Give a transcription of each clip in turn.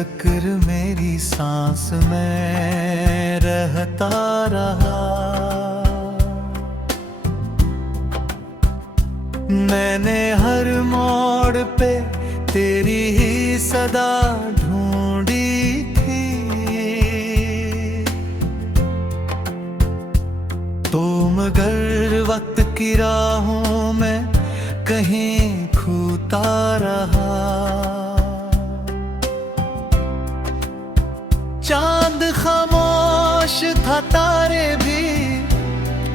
जिक्र मेरी सांस में रहता रहा। मैंने हर मोड़ पे तेरी ही सदा ढूंढी थी। तो मगर वक्त की राहों में कहीं खोता रहा। चांद खामोश था, तारे भी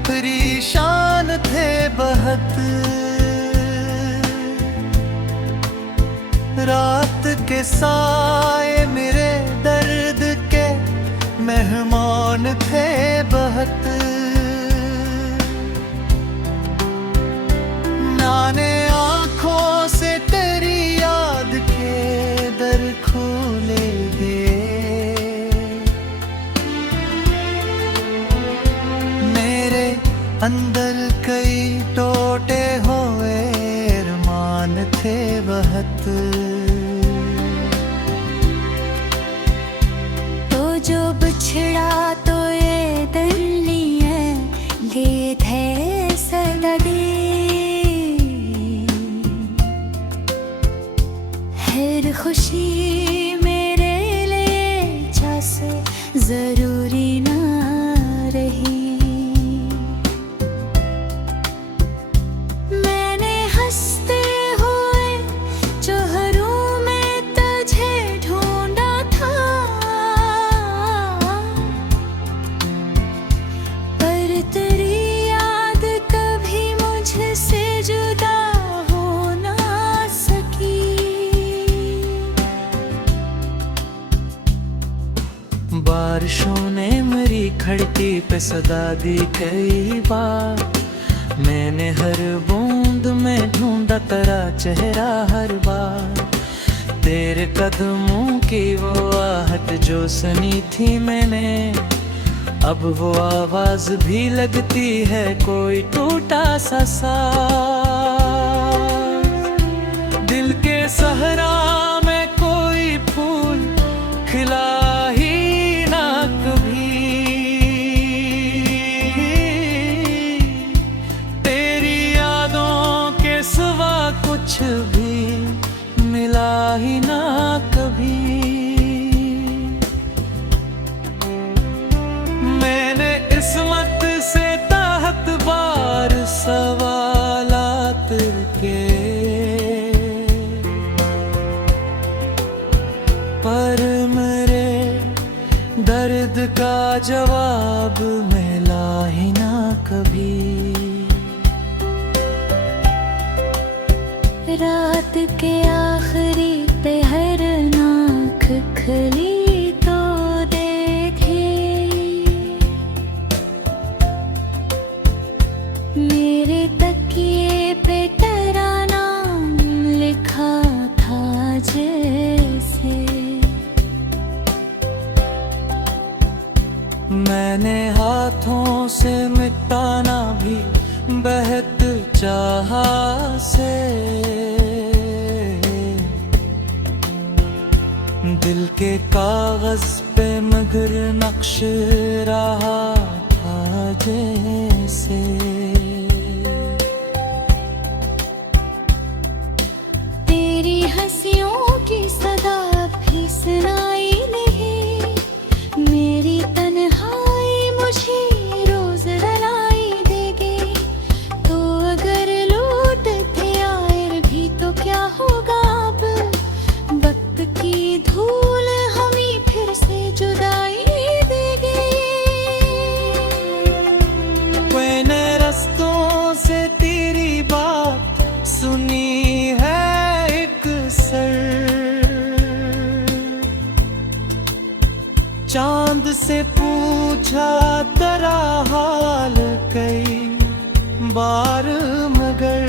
परेशान थे बहुत। रात के साए मेरे दर्द के मेहमान थे बहुत। नाने आँखों से तेरी याद के दर खोले गए। मेरे अंदर कई टूटे हुए अरमान थे बहुत। तो जो बिछड़ा तो ये दिल लिए ले थे सदा दे। हर खुशी मेरे लिए जैसे जरूरी ना रही। मैंने हंसते हुए चेहरों में तुझे ढूंढा था। पर तेरी याद कभी मुझसे जुदा हो ना सकी। बारिशों ने मेरी खिड़की पे सदा दी कई बार। मैंने हर बूंद में ढूंढा तेरा चेहरा हर बार। तेरे कदमों की वो आहट जो सुनी थी मैंने, अब वो आवाज भी लगती है कोई टूटा सा साज। दिल के सहरा में कोई फूल खिला कुछ भी मिला ही ना कभी। मैंने किस्मत से ताहत बार सवालात के, पर मेरे दर्द का जवाब मिला ही ना कभी। रात के आखिरी पहर नाक खली तो देखे। मेरे तकिए पे तेरा नाम लिखा था जैसे। मैंने हाथों से मिटाना भी बेहद चाहा से। दिल के कागज पे मगर नक्श रहा था जैसे। तेरी हंसियों की सदा भी सुनाई नहीं। मेरी तन्हाई मुझे रोज रुलाई देगी। तो अगर लौटते आए भी तो क्या होगा अब। वक्त की धूल हमें फिर से जुदाई देगी। मैंने रस्तों से तेरी बात सुनी है एक सर। चांद से पूछा तेरा हाल कई बार मगर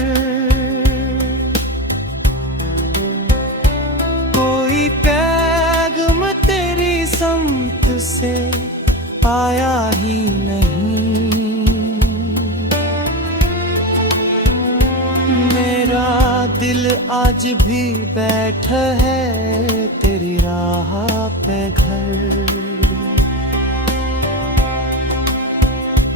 कोई पैगाम तेरी समत से आया ही नहीं। मेरा दिल आज भी बैठा है तेरी राह पे घर।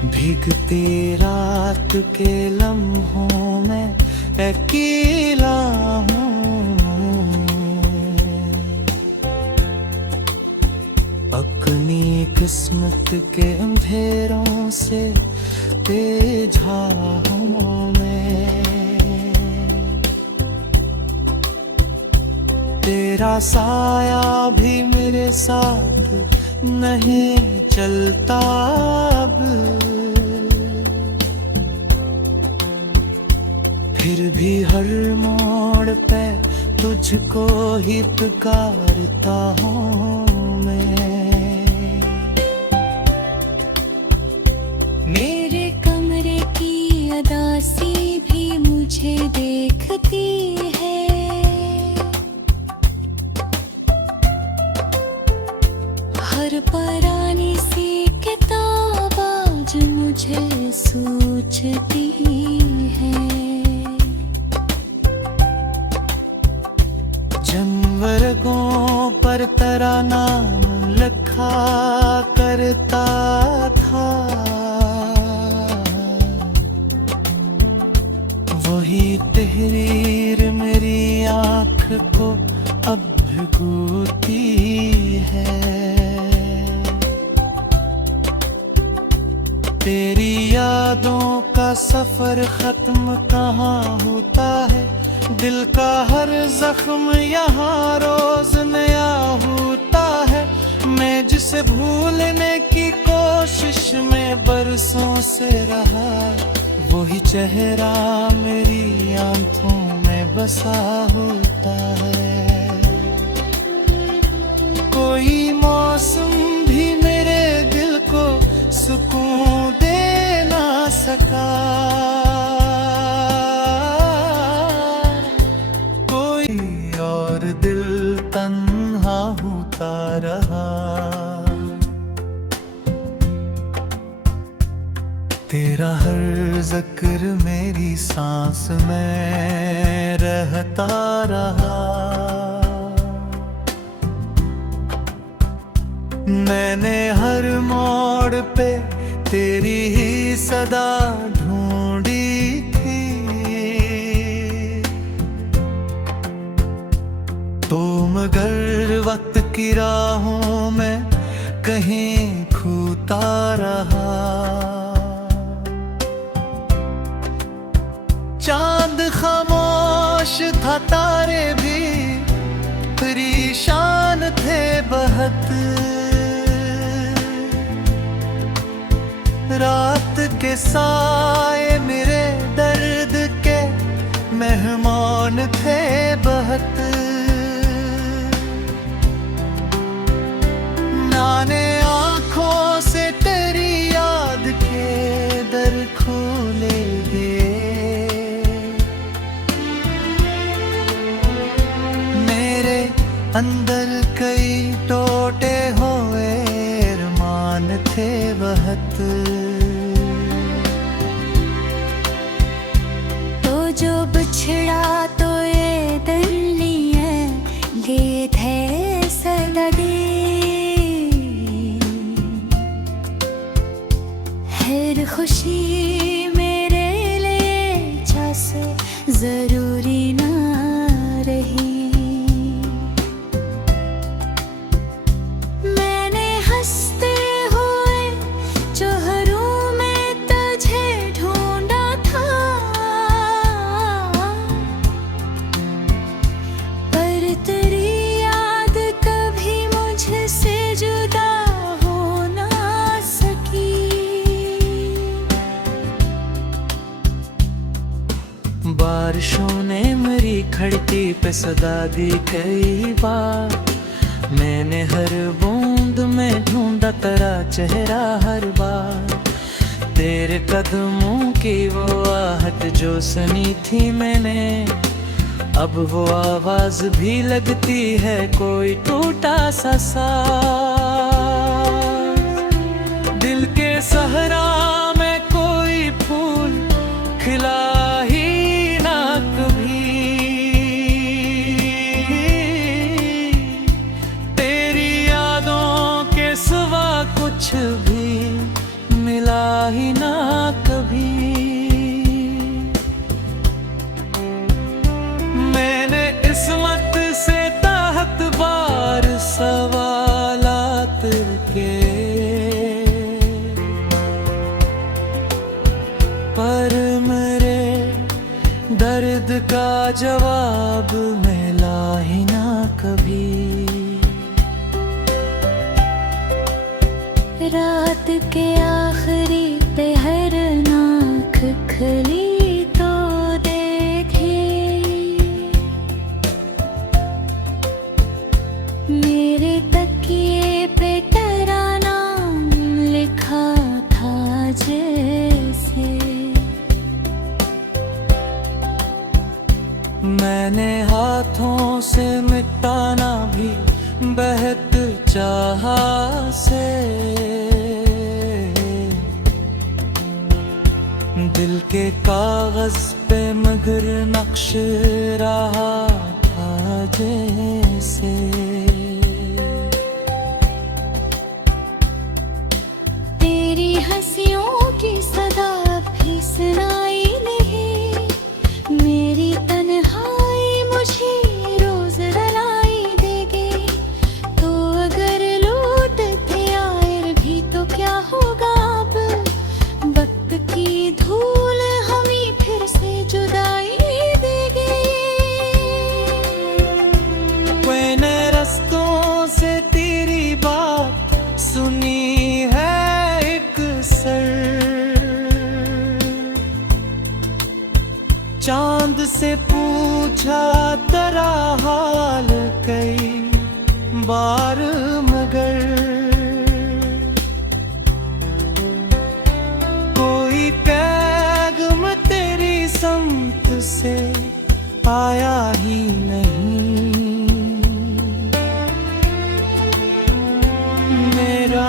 भीगती रात के लम्हों में अकेला हूँ, अपनी किस्मत के अंधेरों से तेजा हूँ मैं। तेरा साया भी मेरे साथ नहीं चलता अब, फिर भी हर मोड़ पे तुझको ही पुकारता हूँ मैं। मेरे कमरे की अदासी भी मुझे देखती है, हर पुरानी सी किताब आज मुझे सोचती है। जनवर्गों पर तेरा नाम लिखा करता था, वही तहरीर मेरी आँख को अब भिगोती है। तेरी यादों का सफर खत्म कहाँ होता है, दिल का हर जख्म यहाँ रोज नया होता है। मैं जिसे भूलने की कोशिश में बरसों से रहा, वही चेहरा मेरी आंखों में बसा होता है। कोई मौसम भी मेरे दिल को सुकून दे ना सका, कोई और दिल तन्हा होता रहा। तेरा हर जिक्र मेरी सांस में रहता रहा। मैंने हर मोड़ पे तेरी ही सदा ढूंढी थी, तो मगर वक्त की राहों में कहीं खोता रहा। चांद खामोश था, तारे भी परेशान थे बहुत, रात के साए मेरे दर्द के मेहमान थे बहुत। नाने आँखों से तेरी याद के दर खोले गए, मेरे अंदर कई टूटे हुए अरमान थे बहुत। तो जो बिछड़ा तो ये दिल लिए लिए थे सदा हर खुशी मेरे लिए जैसे जरूरी ना रही। मैंने हंसते हुए चेहरों में तुझे ढूंढा था, पर तेरी याद कभी मुझसे जुदा हो ना सकी। बारिशों ने मेरी खिड़की पे सदा दी कई बार, मैंने हर बूंद में ढूंढा तेरा चेहरा हर बार। तेरे कदमों की वो आहट जो सुनी थी मैंने, अब वो आवाज भी लगती है कोई टूटा सा साज। दिल के सहरा में कोई फूल खिला ही ना कभी, ही ना कभी। मैंने किस्मत से ताहत बार सवालात के, पर मेरे दर्द का जवाब मिला ही ना कभी। रात के आखिरी पहर नाक खली तो देखी, मेरे तकिए पे तेरा नाम लिखा था जैसे। मैंने हाथों से मिटाना भी बहत चाहा से, दिल के कागज पे मगर नक्श रहा था जैसे। तेरी हंसियों की सदा भी सुनाई नहीं, मेरी तन्हाई मुझे रोज रुलाई देगी। तो अगर लौट के आए भी तो क्या होगा अब, वक्त की धूल हमें फिर से जुदाई देगी। मैंने रस्तों से तेरी बात सुनी है एक सर, चांद से पूछा तेरा हाल कई बार मगर, कोई पैगाम तेरी समत से आया ही नहीं। मेरा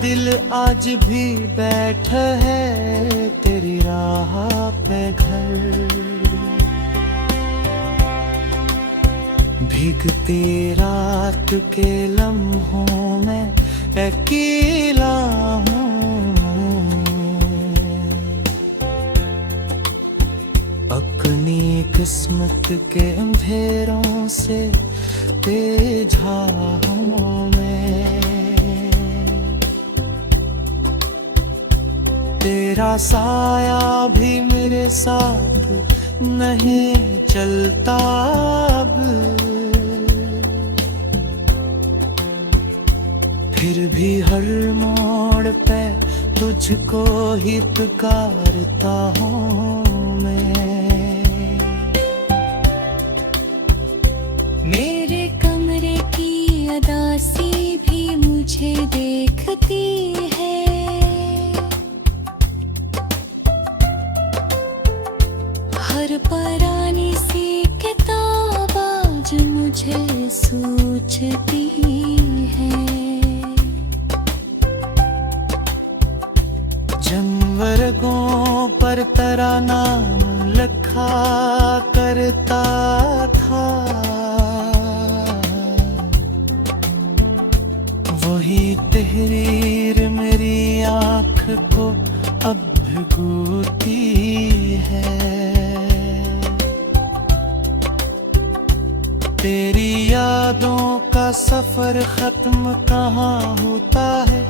दिल आज भी बैठा है तेरी राह पे घर, भीगती रात के लम्हों में अकेला हूँ। अपनी किस्मत के अंधेरों से तेजा हूँ मैं, तेरा साया भी मेरे साथ नहीं चलता अब, फिर भी हर मोड़ पे तुझको ही पुकारता हूँ मैं। मेरे कमरे की अदासी भी मुझे देखती है, हर पुरानी सी किताब आज मुझे सोचती है। जनवर्गों पर तेरा नाम लिखा करता था, वही तहरीर मेरी आँख को अब भिगोती है। तेरी यादों का सफर खत्म कहाँ होता है,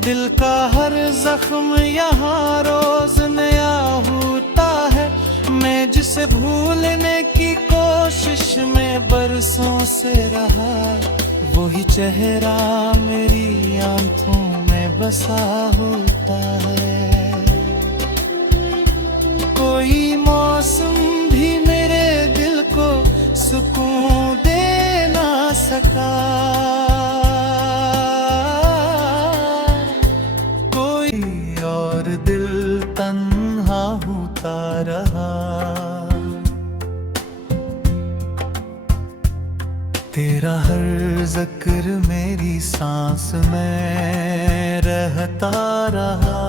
दिल का हर जख्म यहाँ रोज नया होता है। मैं जिसे भूलने की कोशिश में बरसों से रहा, वही चेहरा मेरी आंखों में बसा होता है। कोई मौसम भी मेरे दिल को सुकून दे ना सका, कोई और दिल तन्हा होता रहा। तेरा हर जिक्र मेरी सांस में रहता रहा।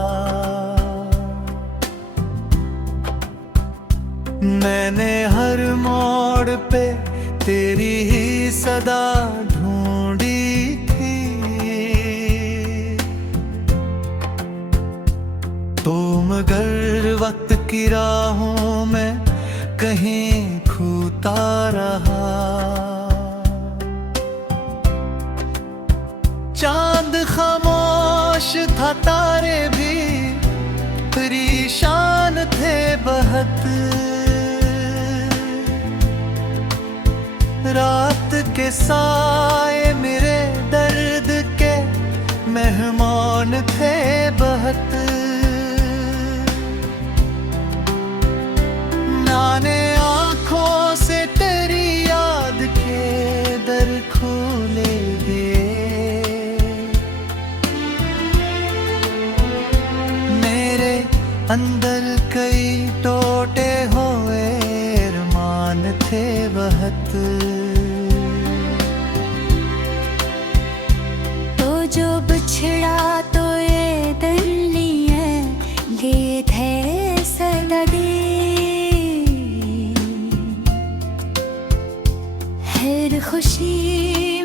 मैंने हर मोड़ पे तेरी ही सदा ढूंढी थी, तो मगर वक्त की राहों में कहीं खूता रहा। चांद खामोश था, तारे भी परेशान थे बहुत। रात के साए मेरे दर्द के मेहमान थे बहुत। नाने आँखों से तेरी याद के दर खोले गए। मेरे अंदर कई टूटे हुए अरमान थे बहुत। तो जो बिछड़ा तो ये दिल लिए लिए थे सदा दे। हर खुशी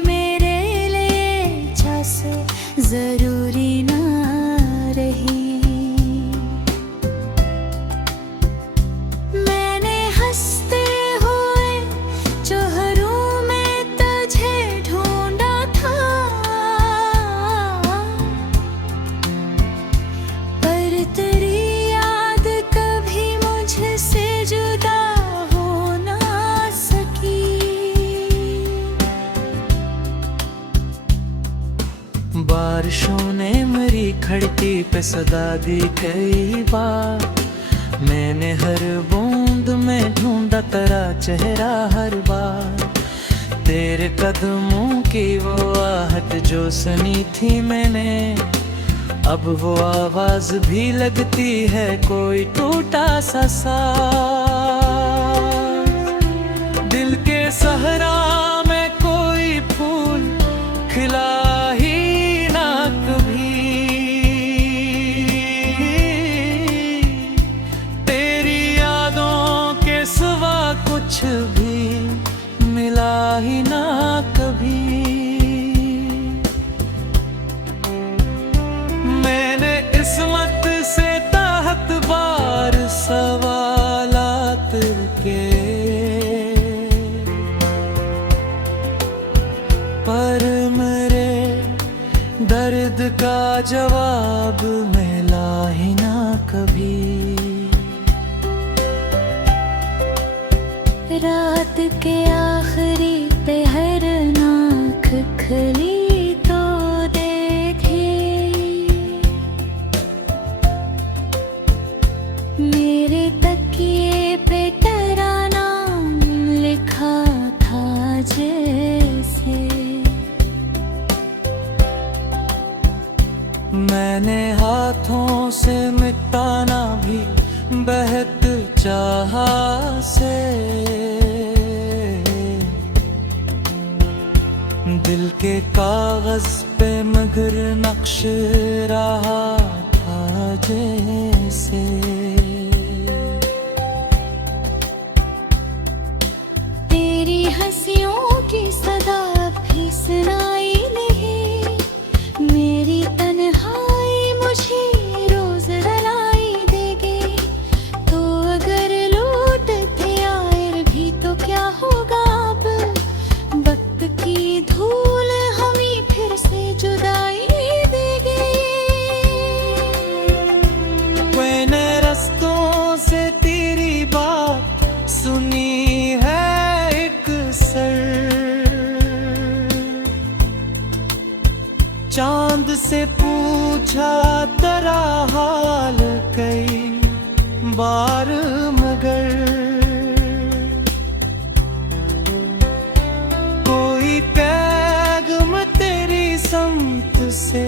मेरे लिए जैसे जरूरी ना रही। मैंने हंसते हुए चेहरों में तुझे ढूंढा था, पर तेरी याद कभी मुझसे जुदा हो ना सकी। बारिशों ने मेरी खिड़की पे सदा दी कई बार। मैंने हर बूंद में ढूंढा तेरा चेहरा हर बार। तेरे कदमों की वो आहट जो सुनी थी मैंने, अब वो आवाज भी लगती है कोई टूटा सा साज। दिल के सहरा में कोई फूल खिला ही ना कभी। तेरी यादों के सिवा कुछ भी मिला ही ना कभी। मैंने किस्मत से ताहत बार सवालात के, पर मेरे दर्द का जवाब मिला ही ना कभी। रात के आखिरी पहर नाक खली तो देखी। मेरे तकिए पे तेरा नाम लिखा था जैसे। मैंने हाथों से मिटाना भी बहत चाहा से। दिल के कागज पे मगर नक्श रहा था जैसे। तेरी हंसियों की सदा भी सुनाई नहीं। मेरी तन्हाई मुझे रोज रुलाई देगी। तो अगर लौटते आए भी तो क्या होगा अब। वक्त की धूल हमें फिर से जुदाई देगी। मैंने रस्तों से तेरी बात सुनी है एक सर। चांद से पूछा तेरा हाल कई बार मगर कोई पैगाम तेरी समत से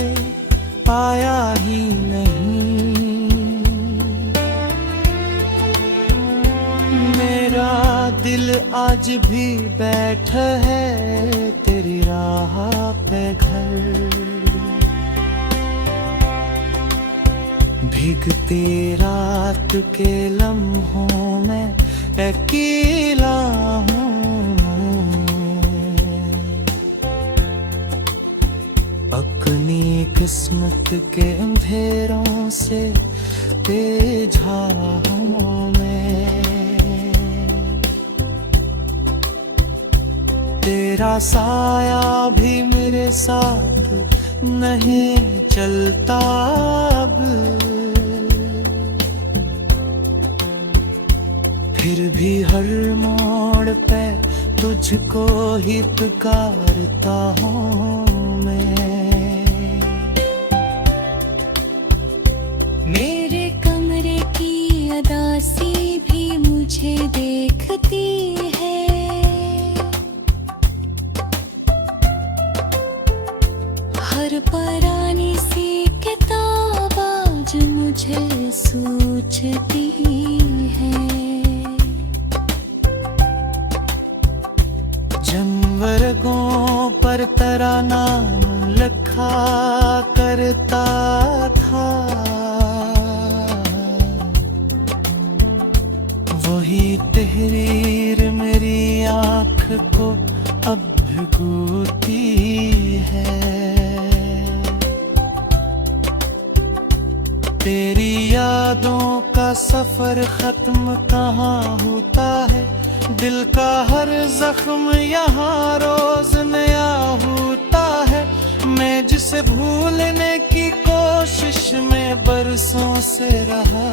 आया ही नहीं। मेरा दिल आज भी बैठा है तेरी राह पे घर। भीगती रात के लम्हों में अकेला हूँ। अपनी किस्मत के अंधेरों से बहते झाओं में। तेरा साया भी मेरे साथ नहीं चलता अब, फिर भी हर मोड़ पे तुझको ही पुकारता हूँ मैं। मेरे कमरे की अदासी भी मुझे देखती है, हर पुरानी सी किताब आज मुझे सूझती है। जानवरों पर तेरा नाम लिखा करता था, वही तहरीर मेरी आँख को अब भिगोती है। तेरी यादों का सफर खत्म कहाँ होता है, दिल का हर जख्म यहाँ रोज नया होता है। मैं जिसे भूलने की कोशिश में बरसों से रहा,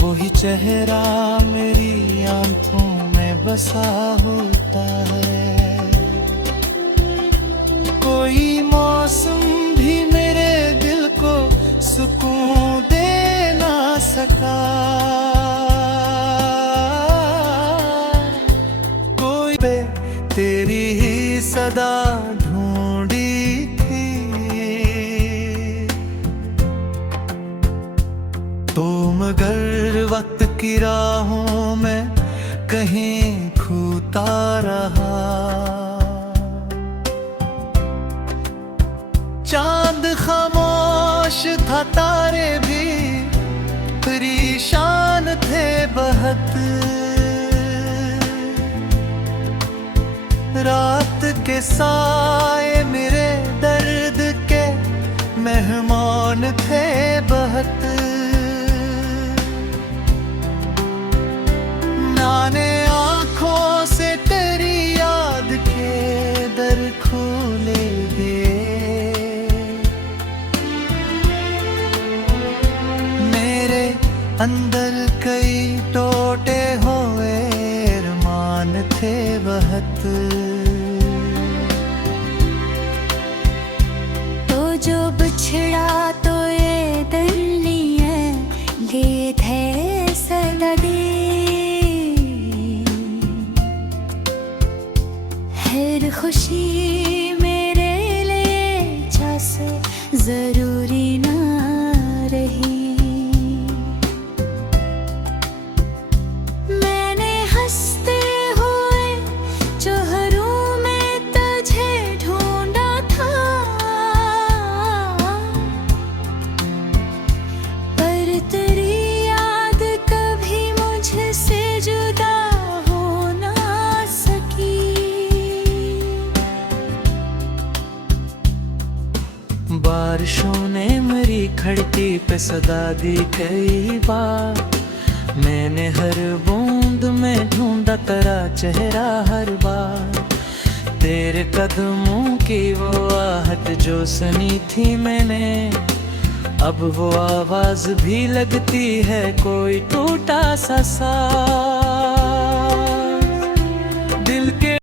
वही चेहरा मेरी आंखों में बसा होता है। कोई मौसम भी मेरे दिल को सुकून दे ना सका, कोई पे तेरी ही सदा ढूंढी थी। तो मगर वक्त की राहों में कहीं खोता रहा, चांद खामोश था, तारे भी परेशान थे बहुत। रात के साए मेरे दर्द के मेहमान थे बहुत। नाने आँखों से तेरी याद के दर खोले अंदर, कई टूटे हुए अरमान थे बहुत। तो जो बिछड़ा तो ये दिल लिए ले थे सदे, हर खुशी मेरे लिए जैसे जरूरी ना रही। बारिशों ने मेरी खिड़की पे सदा दी कई बार, मैंने हर बूंद में ढूंढा तेरा चेहरा हर बार। तेरे कदमों की वो आहट जो सुनी थी मैंने, अब वो आवाज भी लगती है कोई टूटा सा साज। दिल के